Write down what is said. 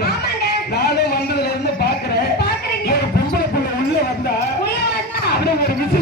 பாக்குறீங்க. நானும் வந்ததுல இருந்து பாக்குறேன். ஒரு பொம்பளை புள்ள உள்ள வந்தா அப்படியே ஒரு விசில்